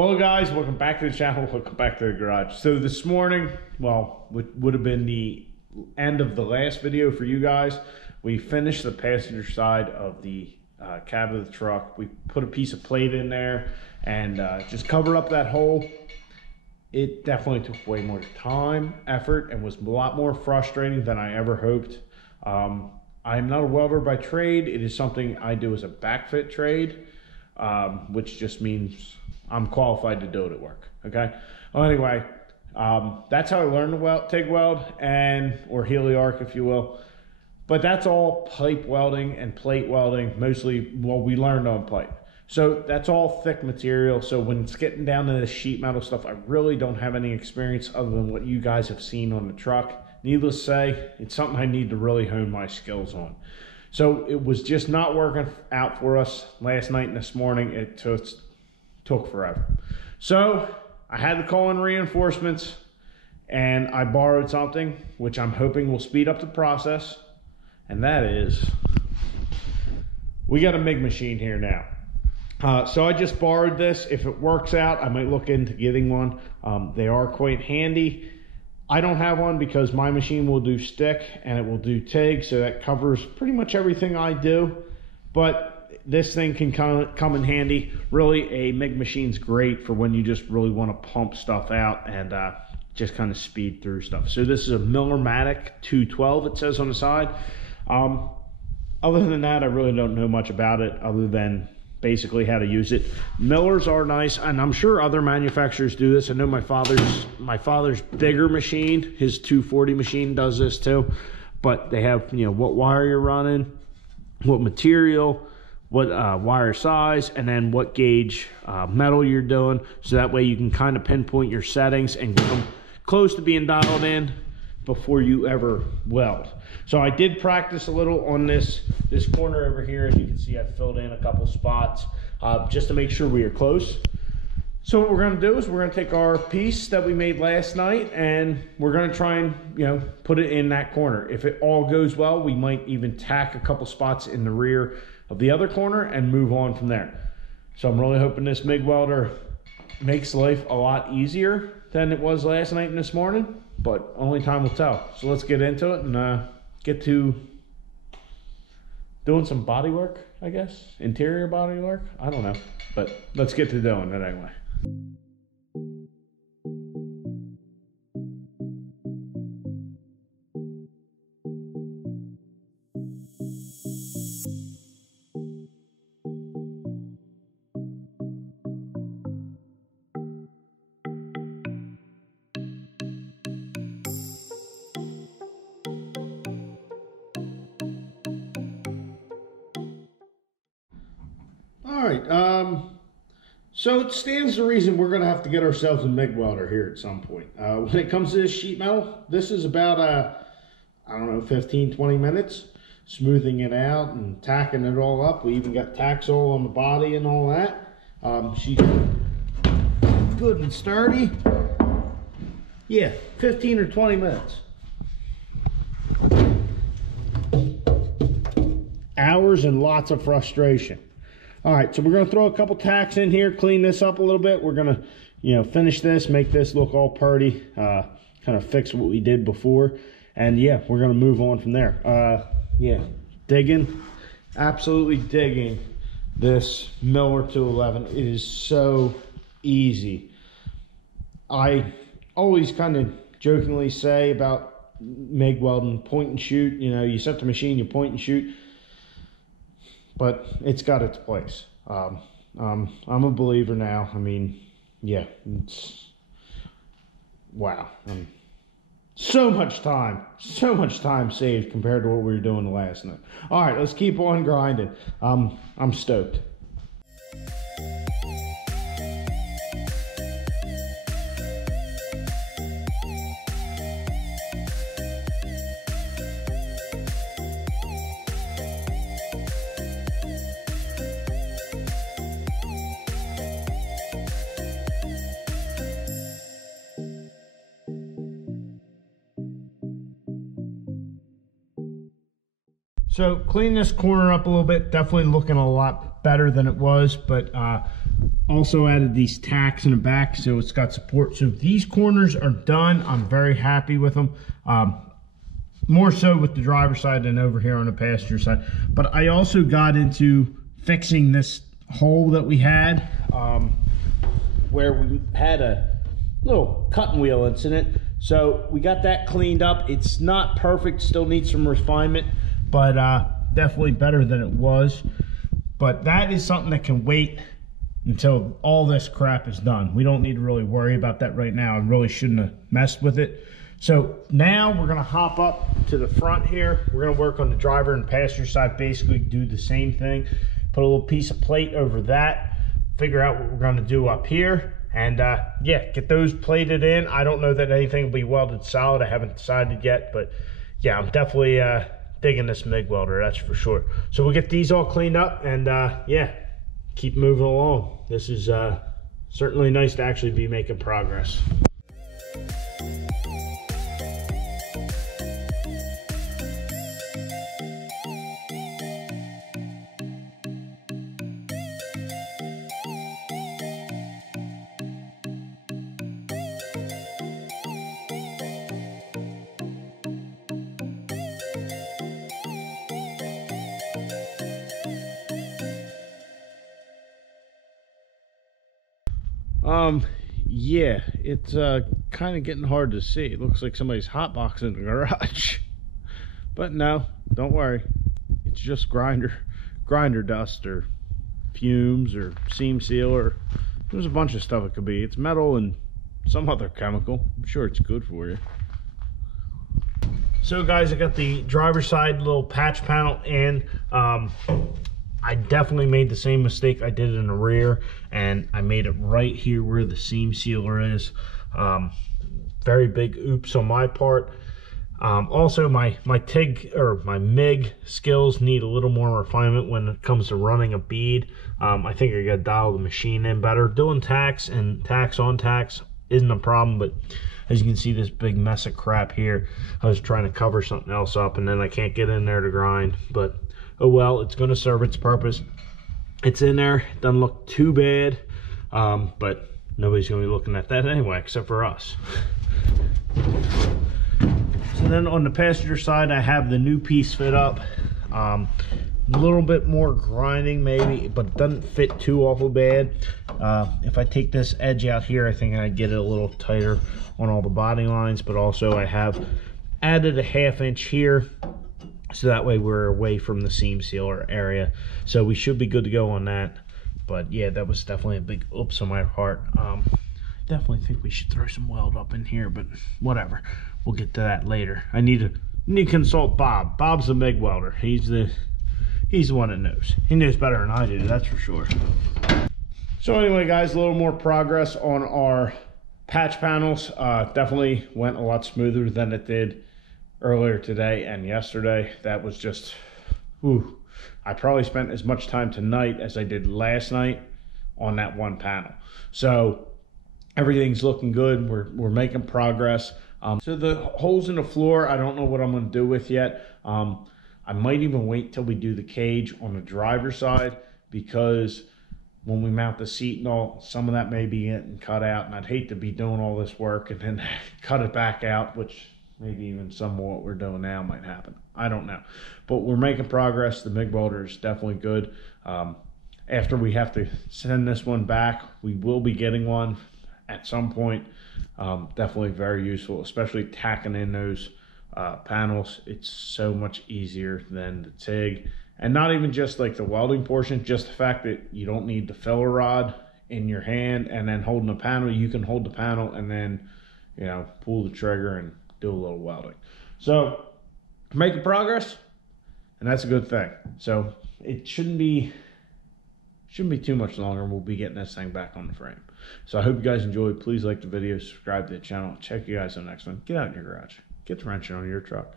Hello guys, welcome back to the channel, welcome back to the garage. So this morning, well, would have been the end of the last video for you guys. We finished the passenger side of the cab of the truck. We put a piece of plate in there and just covered up that hole. It definitely took way more time, effort, and was a lot more frustrating than I ever hoped. I'm not a welder by trade. It is something I do as a backfit trade, which just means I'm qualified to do it at work, okay? Well, anyway, that's how I learned to TIG weld, or heliarc, if you will. But that's all pipe welding and plate welding, mostly, well, we learned on pipe. So that's all thick material. So when it's getting down to the sheet metal stuff, I really don't have any experience other than what you guys have seen on the truck. Needless to say, it's something I need to really hone my skills on. So it was just not working out for us last night and this morning. It took forever. So I had to call in reinforcements, and I borrowed something which I'm hoping will speed up the process, and that is, we got a MIG machine here now. So I just borrowed this. If it works out, I might look into getting one. They are quite handy. I don't have one because my machine will do stick and it will do TIG, so that covers pretty much everything I do. But this thing can come in handy. Really, a MIG machine's great for when you just really want to pump stuff out and just kind of speed through stuff. So this is a Millermatic 212, it says on the side. Other than that, I really don't know much about it other than basically how to use it. Millers are nice, and I'm sure other manufacturers do this. I know my father's bigger machine, his 240 machine, does this too. But they have, you know, what wire you're running, what material, what wire size, and then what gauge metal you're doing, so that way you can kind of pinpoint your settings and get them close to being dialed in before you ever weld. So I did practice a little on this corner over here. As you can see, I filled in a couple spots just to make sure we are close. So what we're going to do is we're going to take our piece that we made last night and we're going to try and, you know, put it in that corner. If it all goes well, we might even tack a couple spots in the rear of the other corner and move on from there. So I'm really hoping this MIG welder makes life a lot easier than it was last night and this morning, but only time will tell. So let's get into it and get to doing some body work, I guess. Interior body work, I don't know, but let's get to doing it anyway. All right, so it stands to reason we're going to have to get ourselves a MIG welder here at some point. When it comes to this sheet metal, this is about, I don't know, 15, 20 minutes, smoothing it out and tacking it all up. We even got Taxol on the body and all that. She's good and sturdy. Yeah, 15 or 20 minutes. Hours and lots of frustration. All right, so we're going to throw a couple tacks in here, clean this up a little bit. We're going to, you know, finish this, make this look all purty, kind of fix what we did before. And yeah, we're going to move on from there. Yeah, digging, absolutely digging this Miller 211. It is so easy. I always kind of jokingly say about MIG welding, point and shoot. You know, you set the machine, you point and shoot. But it's got its place. I'm a believer now. I mean, yeah, it's, wow. So much time saved compared to what we were doing last night. All right, let's keep on grinding. I'm stoked. So clean this corner up a little bit, definitely looking a lot better than it was, but Also added these tacks in the back, so it's got support. So these corners are done. I'm very happy with them. More so with the driver's side than over here on the passenger side. But I also got into fixing this hole that we had, where we had a little cutting wheel incident. So we got that cleaned up. It's not perfect, still needs some refinement, but definitely better than it was. But that is something that can wait until all this crap is done. We don't need to really worry about that right now. I really shouldn't have messed with it. So now we're gonna hop up to the front here. We're gonna work on the driver and passenger side, basically do the same thing. Put a little piece of plate over that, figure out what we're gonna do up here, and yeah, get those plated in. I don't know that anything will be welded solid. I haven't decided yet, but yeah, I'm definitely digging this MIG welder, that's for sure. So we'll get these all cleaned up and yeah, keep moving along. This is certainly nice to actually be making progress. Yeah, it's kind of getting hard to see. It looks like somebody's hotboxing the garage. But no, don't worry. It's just grinder dust or fumes or seam seal, or there's a bunch of stuff it could be. It's metal and some other chemical. I'm sure it's good for you. So guys, I got the driver's side little patch panel in. I definitely made the same mistake I did in the rear, and I made it right here where the seam sealer is. Very big oops on my part. Also, my TIG or my MIG skills need a little more refinement when it comes to running a bead. I think I gotta dial the machine in better. Doing tacks and tacks on tacks isn't a problem, but as you can see, this big mess of crap here. I was trying to cover something else up, and then I can't get in there to grind, but oh well, it's going to serve its purpose. It's in there, doesn't look too bad, but nobody's going to be looking at that anyway, except for us. So then on the passenger side, I have the new piece fit up. A little bit more grinding maybe, but it doesn't fit too awful bad. If I take this edge out here, I think I get it a little tighter on all the body lines, but also I have added a 1/2 inch here, so that way we're away from the seam sealer area. So we should be good to go on that. But yeah, that was definitely a big oops on my part. Definitely think we should throw some weld up in here, but whatever. We'll get to that later. I need to consult Bob. Bob's the MIG welder. He's the one that knows. He knows better than I do, that's for sure. So anyway, guys, a little more progress on our patch panels. Definitely went a lot smoother than it did earlier today and yesterday. That was just, whew. I probably spent as much time tonight as I did last night on that one panel. So everything's looking good. We're making progress. So the holes in the floor, I don't know what I'm going to do with yet. I might even wait till we do the cage on the driver's side, because when we mount the seat and all, some of that may be getting cut out, and I'd hate to be doing all this work and then cut it back out, which maybe even some of what we're doing now might happen. I don't know. But we're making progress. The MIG welder is definitely good. After we have to send this one back, we will be getting one at some point. Definitely very useful, especially tacking in those panels. It's so much easier than the TIG. And not even just like the welding portion, just the fact that you don't need the filler rod in your hand and then holding the panel. You can hold the panel and then, you know, pull the trigger and do a little welding. So making progress, and that's a good thing. So it shouldn't be too much longer. We'll be getting this thing back on the frame. So I hope you guys enjoyed. Please like the video, subscribe to the channel. Check you guys on the next one. Get out in your garage, get the wrenching on your truck.